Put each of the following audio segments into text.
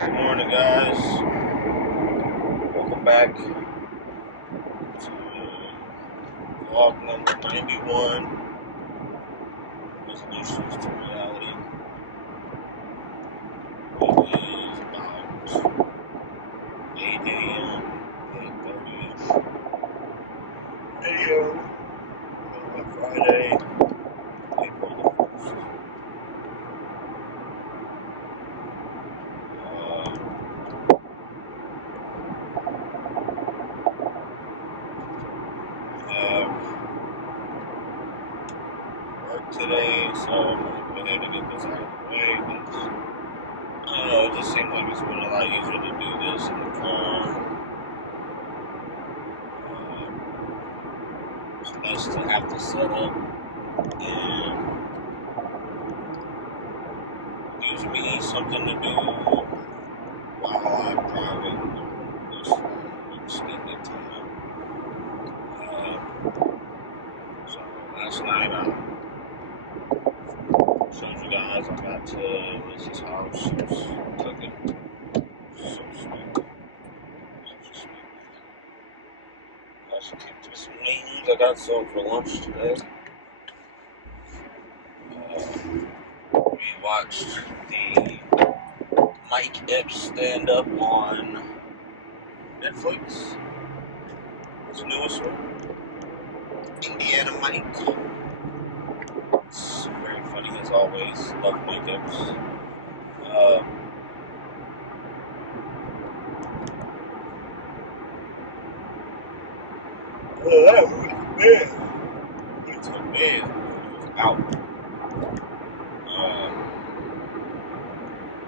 Good morning, guys. Welcome back to vlog number 91, Resolutions to Reality. It is about 8 a.m., 8:30-ish a.m. on Friday, April the 1st. I have work today, so I'm going to go ahead and get this out of the way, because I don't know, it just seems like it's been a lot easier to do this in the car. It's less to have to set up, and it gives me something to do while I'm driving this extended time. So last night I showed you guys I got to Mrs. house. She was cooking. So sweet. She cooked me some wings. I got some for lunch today. We watched the Mike Epps stand-up on Netflix. It's the newest one. Indiana Mike. It's very funny as always. Love Mike Epps. That was bad. It's a bed. It was out.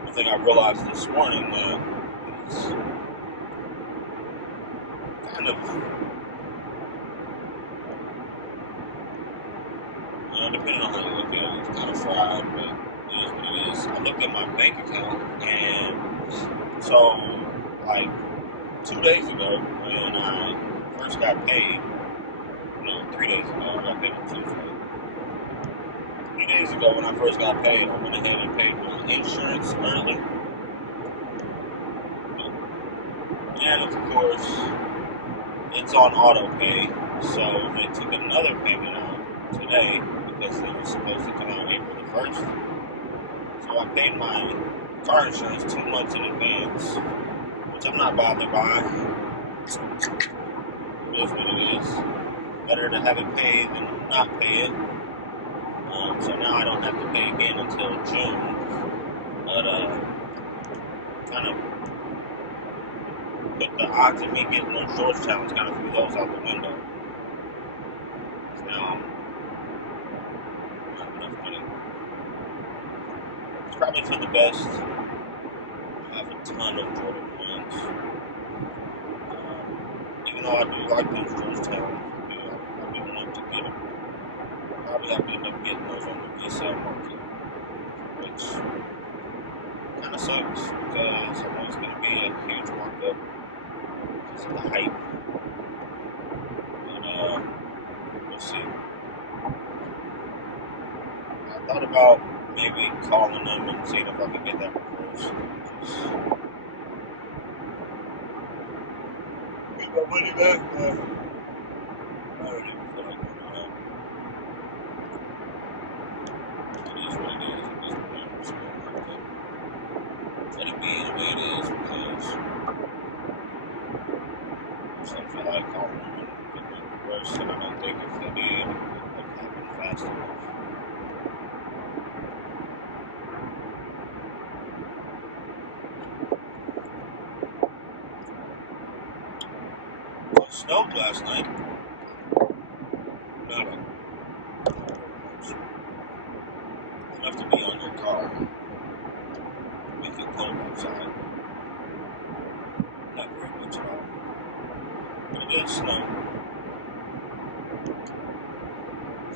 I think I realized this morning that it's kind of, depending on how you look at it, it's kind of fried, but it is what it is. I looked at my bank account, and so, like, 2 days ago, when I first got paid, 3 days ago, I got paid on Tuesday. 3 days ago, when I first got paid, I went ahead and paid my insurance early. And of course, it's on auto pay, so they took another payment out today because they were supposed to come out April the 1st. So I paid my car insurance 2 months in advance, which I'm not bothered by. It is what it is. Better to have it paid than not pay it. So now I don't have to pay again until June. But kind of put the odds of me getting those Georgetowns, kind of threw those out the window. So now I have enough money. It's probably for the best. I have a ton of Jordan ones. Even though I do like those Georgetowns, I do want to get them. Probably have to end up getting those on the resale market, which kind of sucks because I know it's going to be a huge markup because of the hype. But we'll see. I thought about maybe calling them and seeing if I could get that reversed. Get my money back, but I don't even feel like doing that. It is what it is at this point. So let it be the way it is, because I just don't feel like calling them and getting it reversed, and I don't think if they did, it would happen fast enough. It snowed last night. Not enough to be on your car. Make it cold outside. Not very much at all. But it did snow.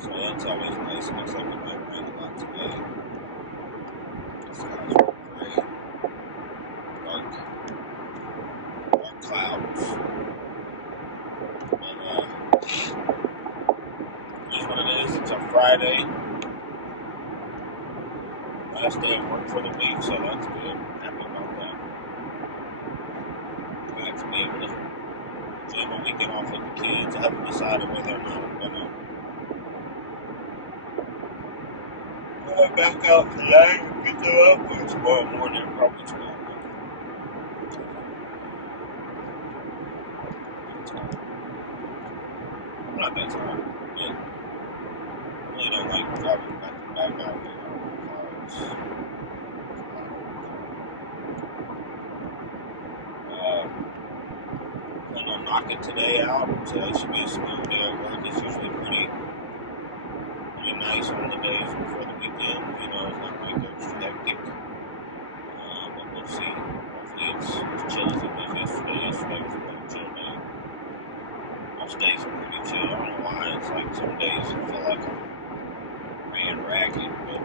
So that's always nice. Looks like it might rain a lot today. The skies were gray. Dark clouds. But it is what it is. It's a Friday. Last day of work for the week, so that's good. I'm happy about that. like to be able to enjoy my weekend off with the kids. I haven't decided whether or not I'm gonna back out today and get them up or tomorrow morning, probably tomorrow morning. I'm not that tired, but I really don't like driving back to back out there. Plan on knocking today out. Today should be a smooth day at work. It's usually pretty nice on the days before the weekend. You know, it's not like extra hectic. But we'll see. Hopefully it's chill as it was yesterday. Yesterday was a pretty chill day. Most days are pretty chill. I don't know why. It's like some days I feel like I'm ran ragged, but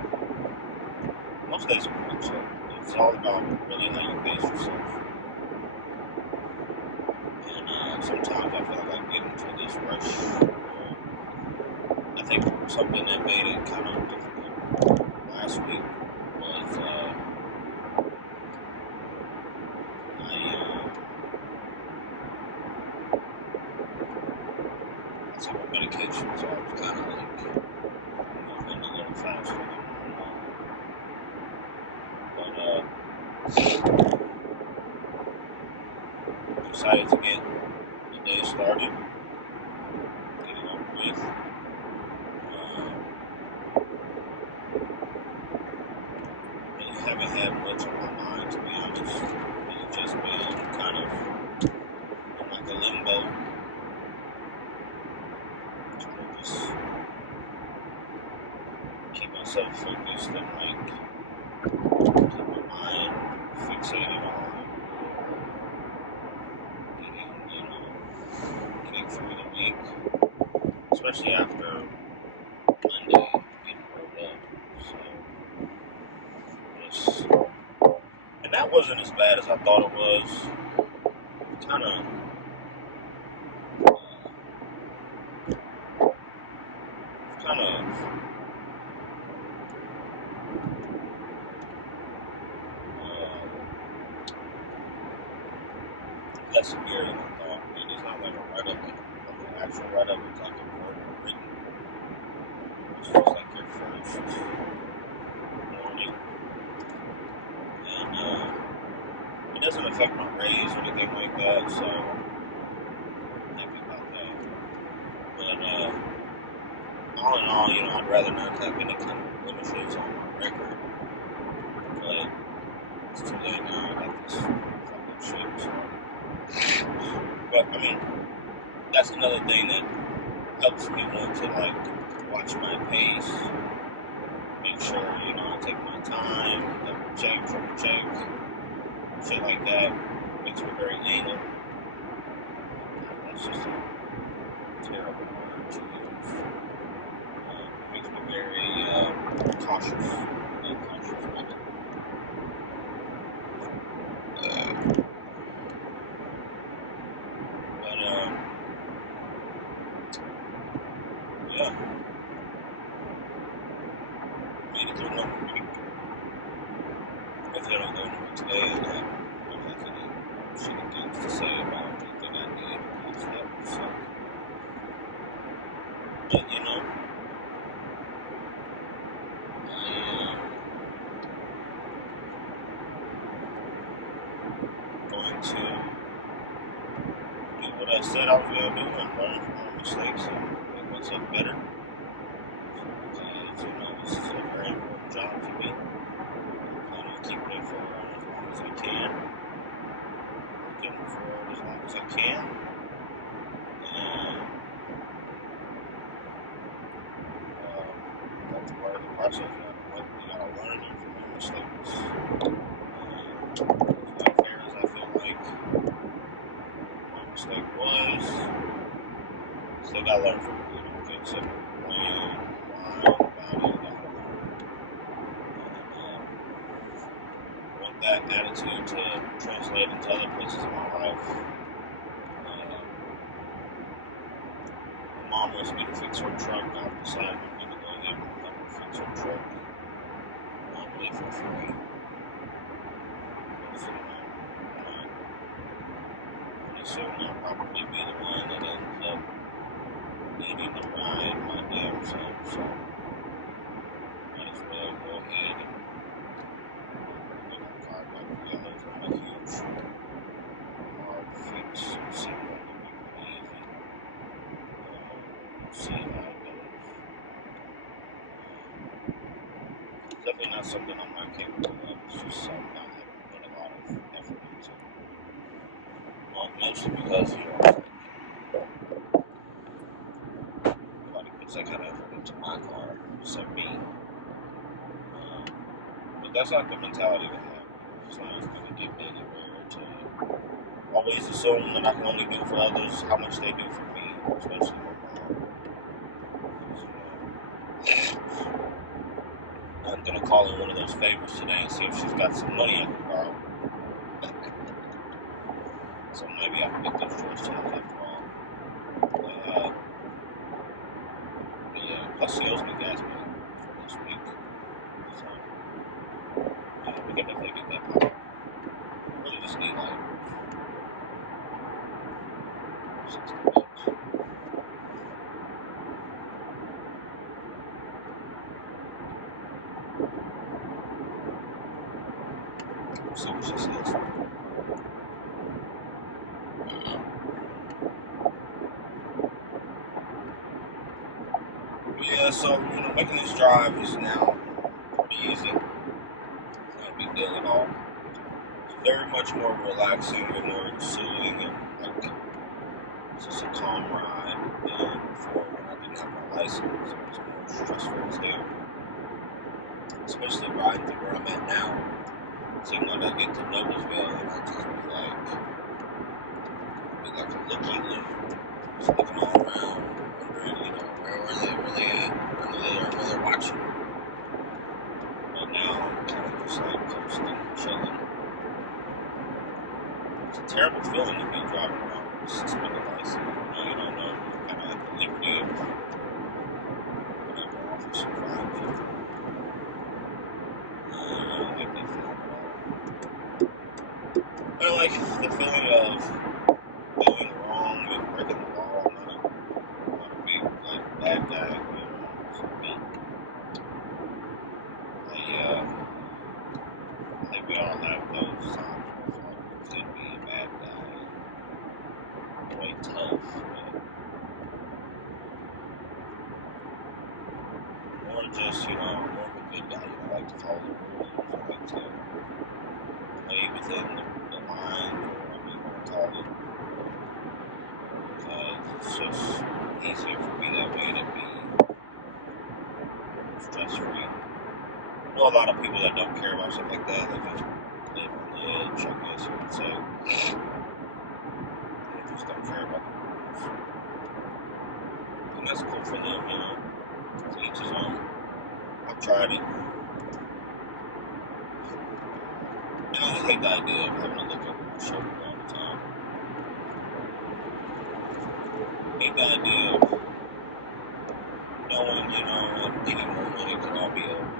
most days are pretty chill. It's all about really how you pace yourself. And sometimes I feel like I get into this rush. I think something that made it kind of difficult last week was I took my medication, so I was kind of like moving a little faster than normal. But decided to get the day started, get it over with. Really haven't had much on my mind, to be honest. It's just been kind of in like a limbo. Trying to just keep myself focused and like keep my mind fixated on getting through the week, especially after Monday getting rolled up. So and that wasn't as bad as I thought it was. Kind of less severe than I thought. I mean, it's not like a write-up, like an actual write-up. It's like a verbal written. It's just like your first warning. And it doesn't affect my grades or anything like that, so I'm happy about that. But all in all, you know, I'd rather not have any kind of blemishes on my record. But it's too late now. I got this fucking shit, so. But, I mean, that's another thing that helps me want to, like, watch my pace, make sure, you know, I take my time, double check, triple check, shit like that. Makes me very anal. That's just a terrible word to use. Makes me very cautious. Cautious with it. But, yeah. Made it through another week. If I don't go anywhere today, I don't have any shitty things to say about anything I did or stuff. So, but you know, I am going to do what I said I was going to do and learn from my mistakes and make myself better. Because, you know, this is a very important job to me. I plan on keeping it for as long as I can. Working for as long as I can. And that's part of the process. You gotta learn from your mistakes. As unfair as I feel like my mistake was, still gotta learn from it. You know, can't sit and complain, whine about it. Gotta learn. And I want that attitude to translate into other places in my life. My mom wants me to fix her truck. I've decided I'm going to go there and help her fix her truck. Probably for free. Because, you know, soon I'll probably be the one that ends up eating the ride my damn self. So might as well go ahead and make our car back together from a huge hard fix. See if I can make it easy. We'll see how it goes. It's definitely not something I'm not capable of. It's just something I haven't put a lot of effort into. Mostly because, nobody puts that kind of effort into my car except me. But that's not the mentality to have. It's not going to get me anywhere to always assume that I can only do for others how much they do for me, especially my mom. I'm going to call in one of those favors today and see if she's got some money I can borrow. So maybe I can get those drawers to after all. But yeah, plus she owes me gas money for this week. So we can definitely get that power. I really just need like 60 bucks. We'll see what she says. Yeah, so making this drive is now pretty easy. It's not a big deal at all. It's very much more relaxing and more soothing and like it's just a calm ride than before when I didn't have my license. It was more stressful as hell. Especially riding through where I'm at now. Seems like I get to Noblesville and I just be like a looky-loo. Just looking all around, wondering, where they really at? Where they're watching. But now I'm kind of just like coasting, chilling. It's a terrible feeling to be driving around with a suspended license. You don't know, you're kind of at the liberty of whatever officer finds you. I don't like that feeling at all. I like the feeling of doing wrong and breaking the law. I'm not a big bad guy. I think we all have those times where we could be a bad guy, way tough, or just more of a good guy. I like to follow the rules. I like to play within the line, or whatever you want to call it, because it's just easier for me that way to be stress-free. I know a lot of people that don't care about stuff like that. They just live on the edge, I guess you could say. They just don't care about the rules. And that's cool for them, to each his own. I've tried it. And I just hate the idea of having to look over my shoulder all the time. I hate the idea of knowing, at any moment it could all be over.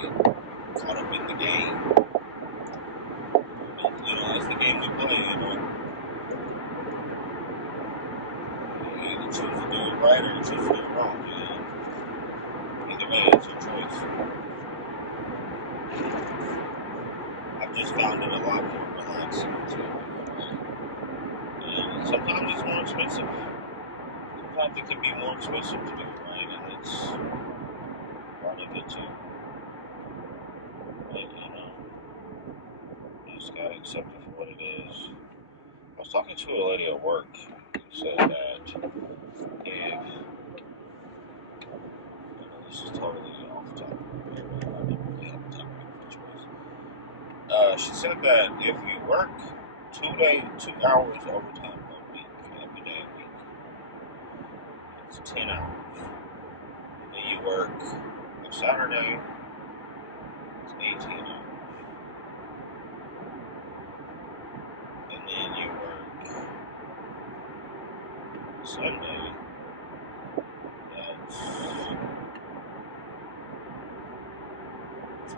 Get caught up in the game. But, it's the game we play, You either choose to do it right or you choose to do it wrong, Either way, it's your choice. I've just found it a lot more relaxing to do it right. And sometimes it's more expensive. Sometimes it can be more expensive to do it right, and it's part of it too. But, you just gotta accept it for what it is. I was talking to a lady at work who said that if, this is totally off topic, I don't really have a topic in the first place. She said that if you work 2 hours overtime a week, every day a week, it's 10 hours. Then you work a Saturday, it's 18 hours. And then you work Sunday, that's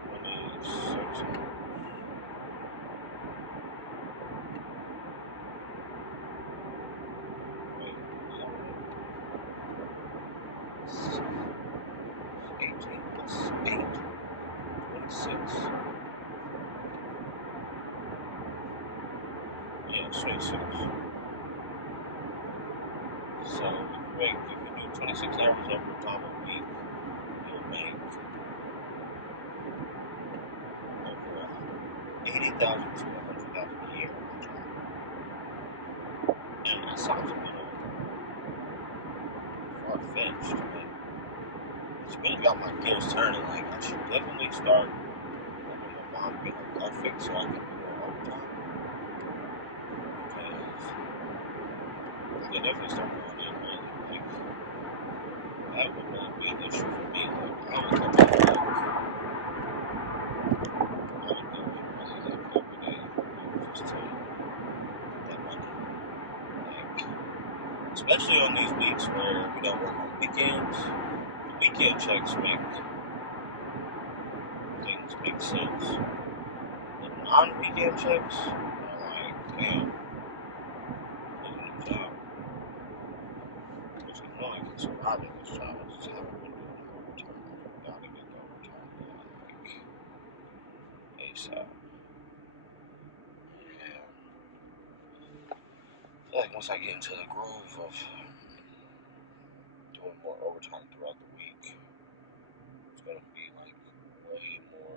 26 hours. Yeah, 26. So if you do 26 hours overtime a week, you'll make over 80,000 to 100,000 a year on my job. And that sounds a little far-fetched, but it's really got my gears turning. Like, I should definitely start letting my mom get her car fixed so I can do more overtime. Because I could definitely start going in early. Like, that would really be an issue for me. Like, I would come in like, I would go in really like every day, just to get that money. Like, especially on these weeks where we don't work on weekends, the weekend checks make things make sense. The non-weekend checks are like, damn, losing a job. Which I know I can survive in this job. I just haven't been doing the overtime. I gotta get the overtime done, like, ASAP. And I feel like once I get into the groove of doing more overtime throughout the week, it's gonna be like way more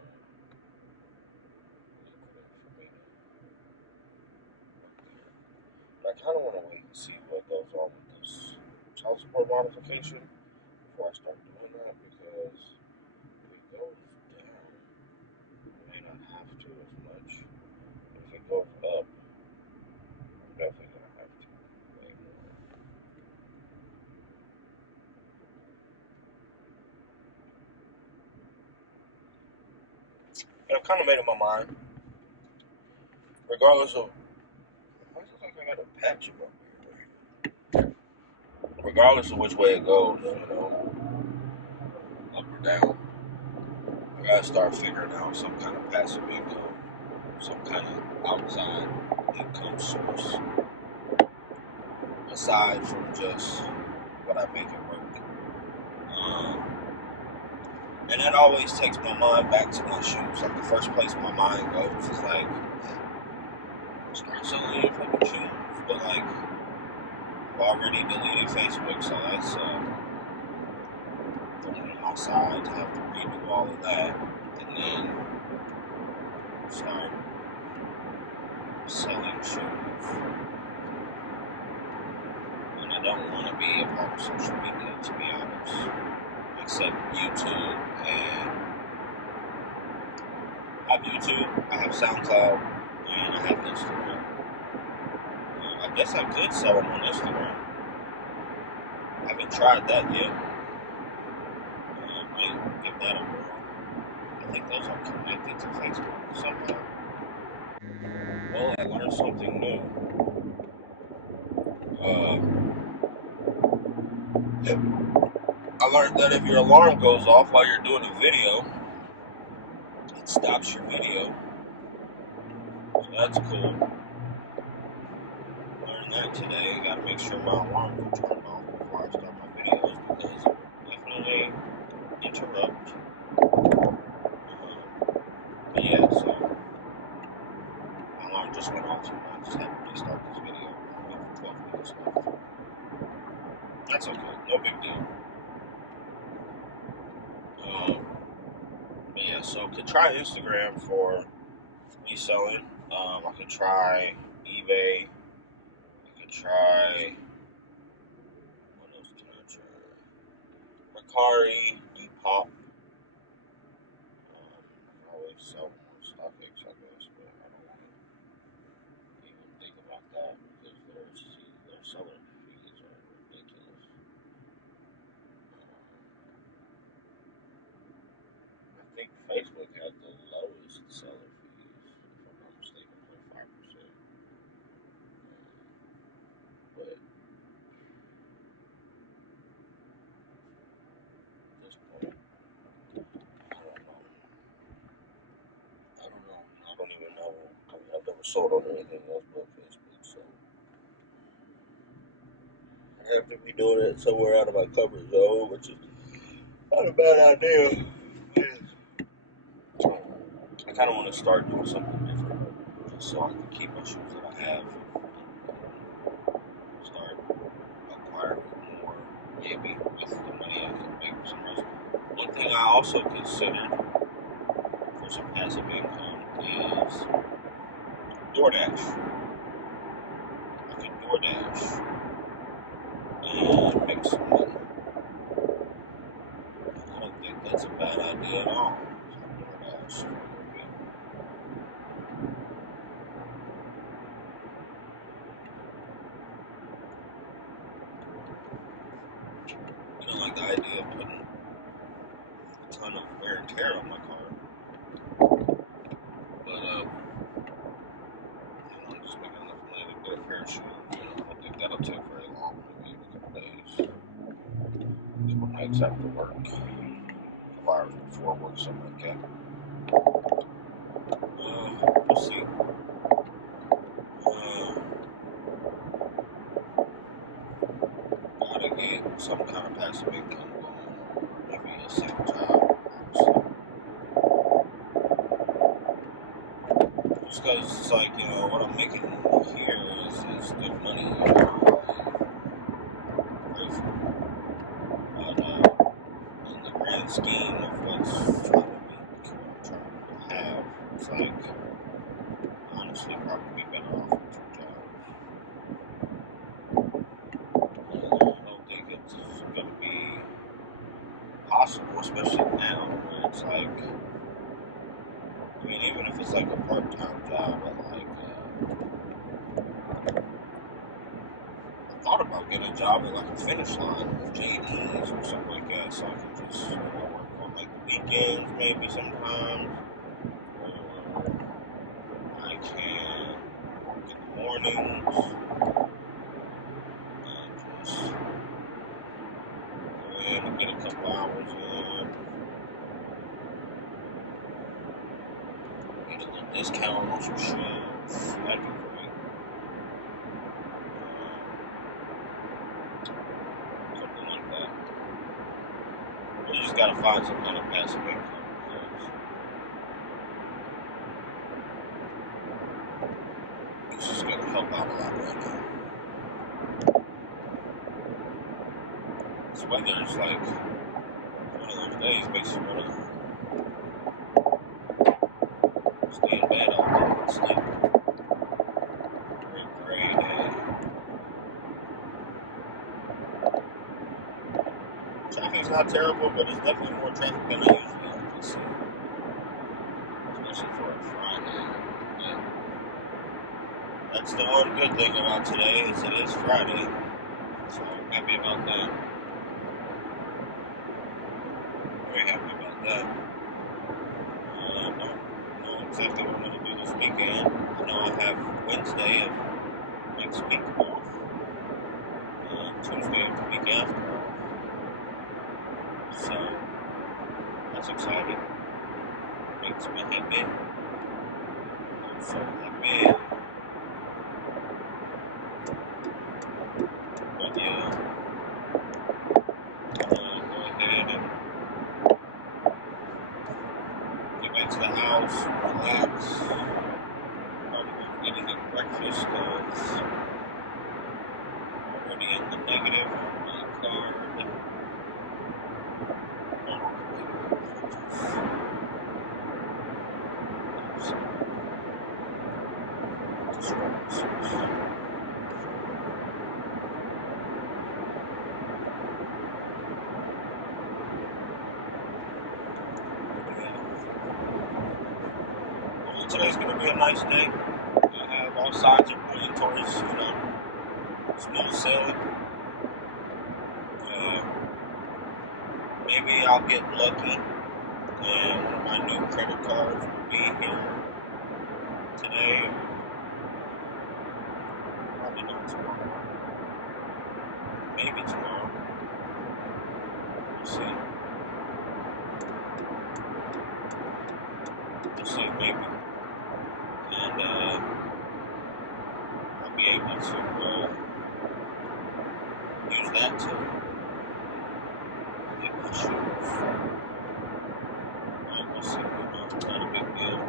lucrative for me. But I kind of want to wait and see what goes on with this child support modification before I start doing that, because if it goes down, I may not have to as much. But if it goes up, I'm definitely gonna have to way more. But I've kind of made up my mind, regardless of. Why does it look like I got a patch in my beard? Regardless of which way it goes, up or down, I gotta start figuring out some kind of passive income, some kind of outside income source aside from just what I make at work. And that always takes my mind back to my shoes. Like, the first place my mind goes is like, start selling your fucking shoes. But like, I've already deleted Facebook, so that's going on my side to have to redo all of that, and then start selling shoes. And I don't want to be a part of social media, to be honest, except YouTube. And I have YouTube, I have SoundCloud, and I have Instagram. I guess I could sell them on Instagram. I haven't tried that yet. I might give that a whirl. I think those are connected to Facebook somehow. Well, I learned something new. I learned that if your alarm goes off while you're doing a video, it stops your video. So that's cool. Learned that today. Gotta make sure my alarm will turn off before I start my videos, because it will definitely interrupt. But yeah, so my alarm just went off, so I just had to restart this video. I have 12 minutes left. That's okay. No big deal. But yeah, so could try Instagram for reselling. I could try eBay. I could try. What else can I try? Mercari, Popz. Always sell more StockX, I guess, but I don't want to even think about that because their seller fees are ridiculous. I think Facebook has the lowest seller fees, if I'm not mistaken, 0.5%. But at this point, I don't know. I don't know. I don't even know. I mean, I've never sold on anything else but Facebook, so I have to be doing it somewhere out of my comfort zone, which is not a bad idea. I kind of want to start doing something different, just so I can keep my shoes that I have making some rest. One thing I also considered for some passive income is DoorDash. I can DoorDash and make some money. I don't think that's a bad idea at all. DoorDash. You know, like the idea of putting a ton of wear and tear on my car. But, I'm just making enough money to get a pair of shoes. I don't think that'll take very long, maybe a couple days. A couple nights after work. A couple hours before work, something like that. We'll see. Gotta get some kind of passive income going. Maybe a second job. Just because it's like, you know, what I'm making here is good money. You know, grateful. But in the grand scheme of what's trying to have, it's like, honestly, probably be better off with 2 jobs. I don't think it's going to be possible, especially now, where it's like, I mean, even if it's like a part-time job, but like, I thought about getting a job at like a finish line with JDs or something like that, so I can just, you know, work on like the weekends maybe sometimes, or I can work in the mornings and just go in and get a couple hours in, get a little discount on some shoes. That'd be great. Something like that. But you just gotta find some kind of passive income, because it's just gonna help out a lot right now. This weather is like one of those days makes you wanna stay in bed all day and sleep. Very gray day. Traffic's not terrible, but it's definitely more traffic than I usually have to see. Especially for a Friday. But that's the one good thing about today, is it is Friday. So I'm happy about that. Very happy about that. I don't know exactly what I'm going to do this weekend. I know I have Wednesday of next week off. Tuesday of the week after. So that's exciting. Makes me happy. I'm so happy. But yeah, go ahead and get back to the house, relax. Probably getting a breakfast, because I'm already in the negative on my card. Today's going to be a nice day. I have all signs are pointing towards, you know, smooth sailing. Maybe I'll get lucky and my new credit cards will be here today. Probably not tomorrow. Maybe tomorrow. We'll see. We'll see, maybe. And I'll be able to use that to get my shoes. We'll see. Not a big deal.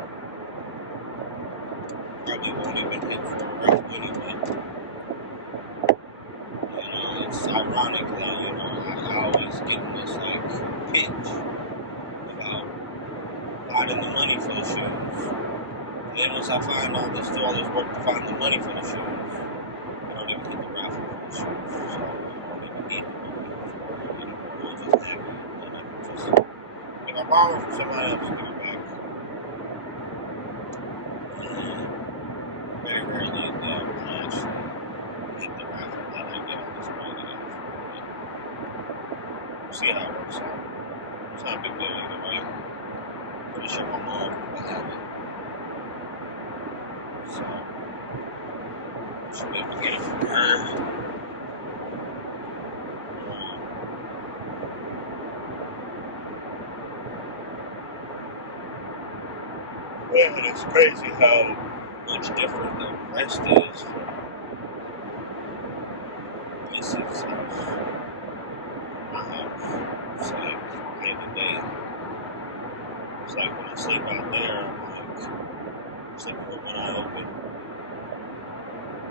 Probably won't even hit for a route anyway. You know, it's ironic that, you know, I always get this, like, then once I find out, let's do all this work to find the money for the shoes. I don't even hit the raffle for the shoes. So I don't even need the money. It's just heavy. And I can just, if I borrow from somebody else, give it back. Very rarely I actually hit the raffle that I get all this money together. We'll see how it works out. It's not a big deal either way. Pretty sure my mom will have it. So, should be able to get it from her. Yeah, it's crazy how much different the rest is from Missy's house. My house. It's like, night and day. It's like when I sleep out there, I'm like, sleeping with one eye open.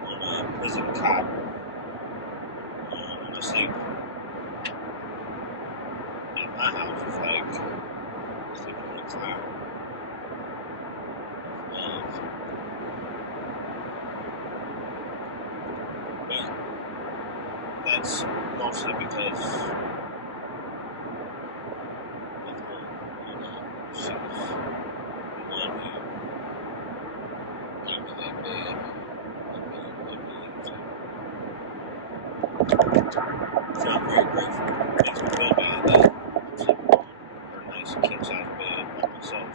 On a prison cot. When I sleep at my house, it's like sleeping on a cloud. But that's mostly because of her. She's the one who gave me that bed. So I'm very grateful. It makes me feel bad that I'm sleeping on her nice king-size bed by myself.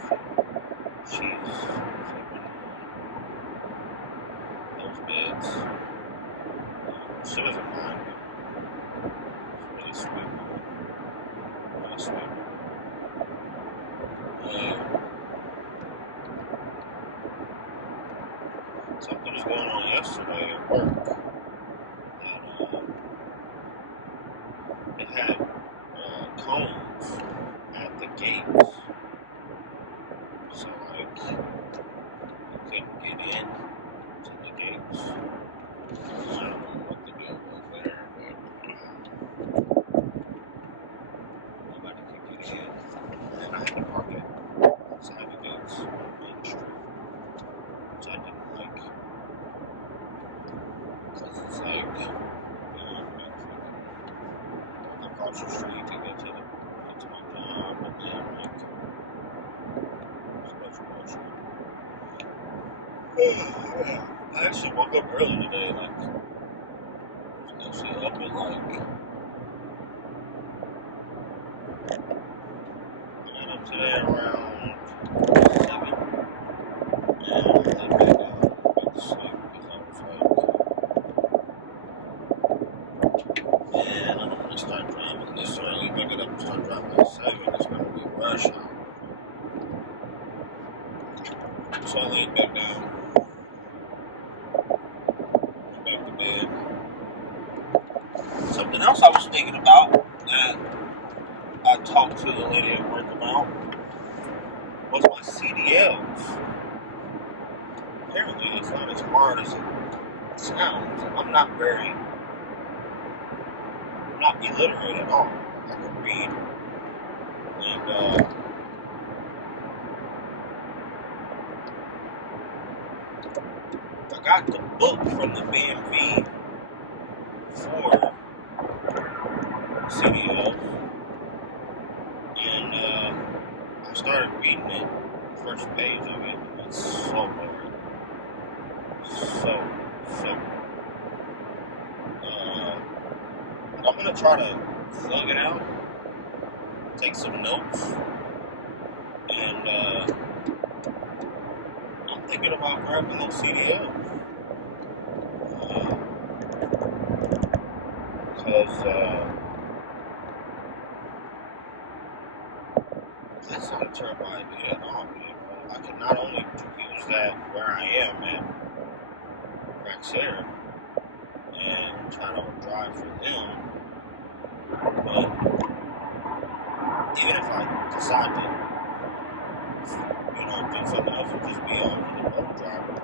She's sleeping on those beds. She doesn't mind me. She's really sweet. Really sweet. Something was going on yesterday at work. And they had cones at the gates. So, like, you couldn't get in to the gates. I don't know what the deal was there, but nobody could get in. And I had to park it outside the gates on the street, which I didn't like. Because it's like, across the street to get to my job, and then like special motion. I actually woke up early today, like I was actually up at like I got up today around 7, and I laid back down and went to sleep because I was like, man, I don't want to start driving this way. If I get up and start driving at 7, it's going to be rush hour. So I laid back down, went back to bed. Something else I was thinking about that I talked to the lady at work about was my CDLs. Apparently, it's not as hard as it sounds. I'm not illiterate at all. I can read, and I got the book from the BMV for CDLs, and I started reading it, first page of it. It's so boring. So. I'm gonna try to slug it out, take some notes, and I'm thinking about grabbing those CDLs. Because that's not a terrible idea at all. I can not only use that where I am at Praxair and try to drive for them, but even if I decide to, do something else and just be on the road driver,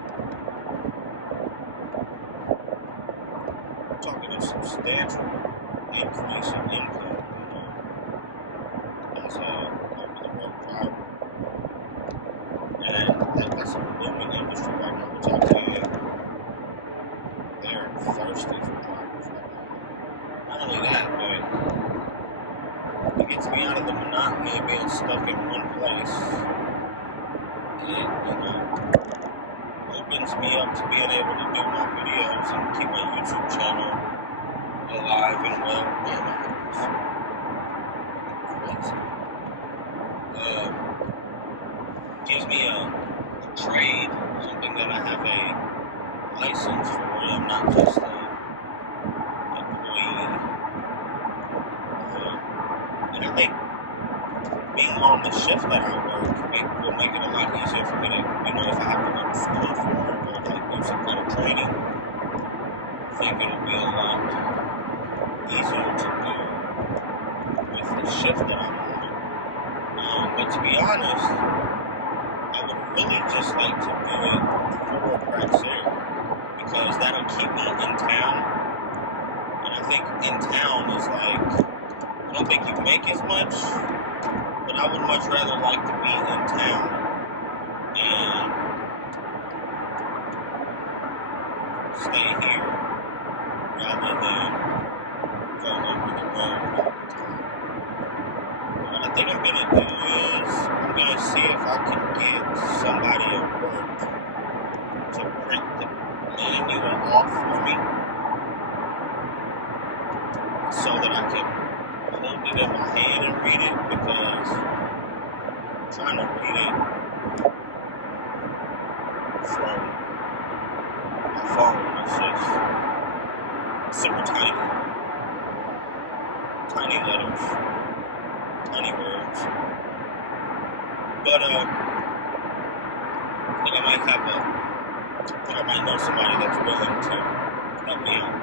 I'm talking a substantial increase in income, as a over-the-road driver. And that's a booming industry. able to do my videos and keep my YouTube channel alive and well. Man, my hair is crazy. Gives me a trade, something that I have a license for. I'm not just an employee. And I think being on the shift that I work will make it a lot easier for me to, if I have to go to school for it or like do some kind of training, I think it'll be a lot easier to do with the shift that I'm on. But to be honest, I would really just like to do it for Praxair because that'll keep me in town. And I think in town is like, I don't think you make as much, but I would much rather like to be in town and stay here rather than go over the road all the time. What I think I'm going to do is I'm going to see if I can get somebody at work to print the manual off for me so that I can hold it in my hand and read it, because trying to read it from my phone is just super tiny. Tiny letters, tiny words. But I think I might know somebody that's willing to help me out.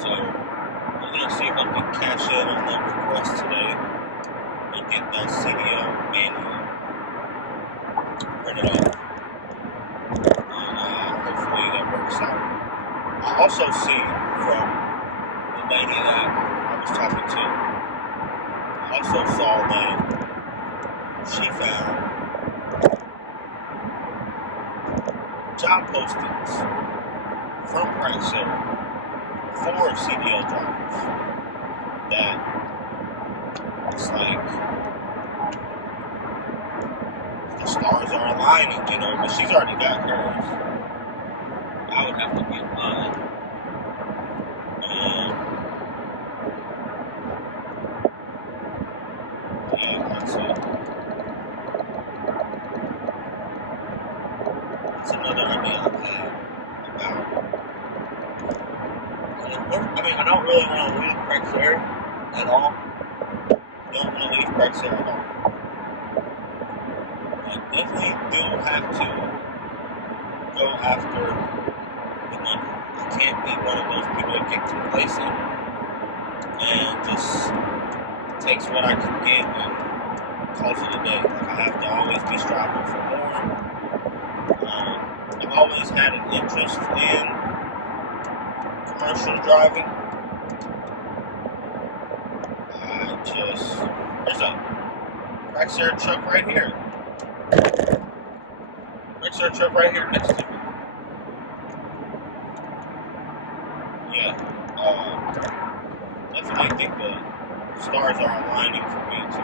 So I'm gonna see if I can cash in on that request today and get that CDL manual printed off. And hopefully that works out. I also see from the lady that I was talking to, I also saw that she found job postings from Praxair for CDL drivers that it's like the stars are aligning, but she's already got hers. I would have to get mine. And yeah, that's it. That's another idea I've had about. I don't really want to leave Praxair at all. Don't want to leave Praxair at all. I definitely do have to go after the money. I can't be one of those people that get complacent and just takes what I can get and calls it a day. Like, I have to always be striving for more. I've always had an interest in commercial driving. There's a Praxair truck right here. Praxair truck right here next to me. Yeah. Definitely think the stars are aligning for me to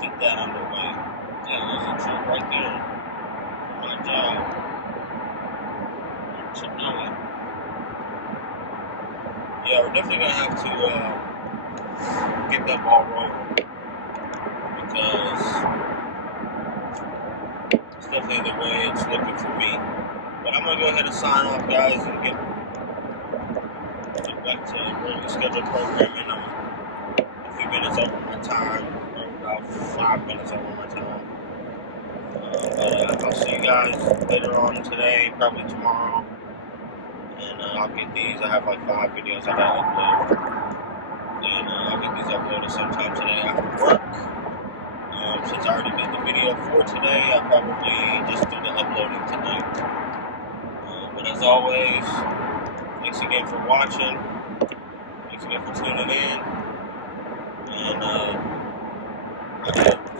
get that underway. Yeah, there's a truck right there for my job. Tonight. Yeah, we're definitely gonna have to get that ball rolling, because it's definitely the way it's looking for me. But I'm gonna go ahead and sign off, guys, and get back to regularly scheduled programming. I'm a few minutes over my time, or about 5 minutes over my time. But I'll see you guys later on today, probably tomorrow. And I'll get these. I have like 5 videos I gotta upload. And I'll get these uploaded sometime today after work. Since I already did the video for today, I'll probably just do the uploading tonight. But as always, thanks again for watching. Thanks again for tuning in. And I hope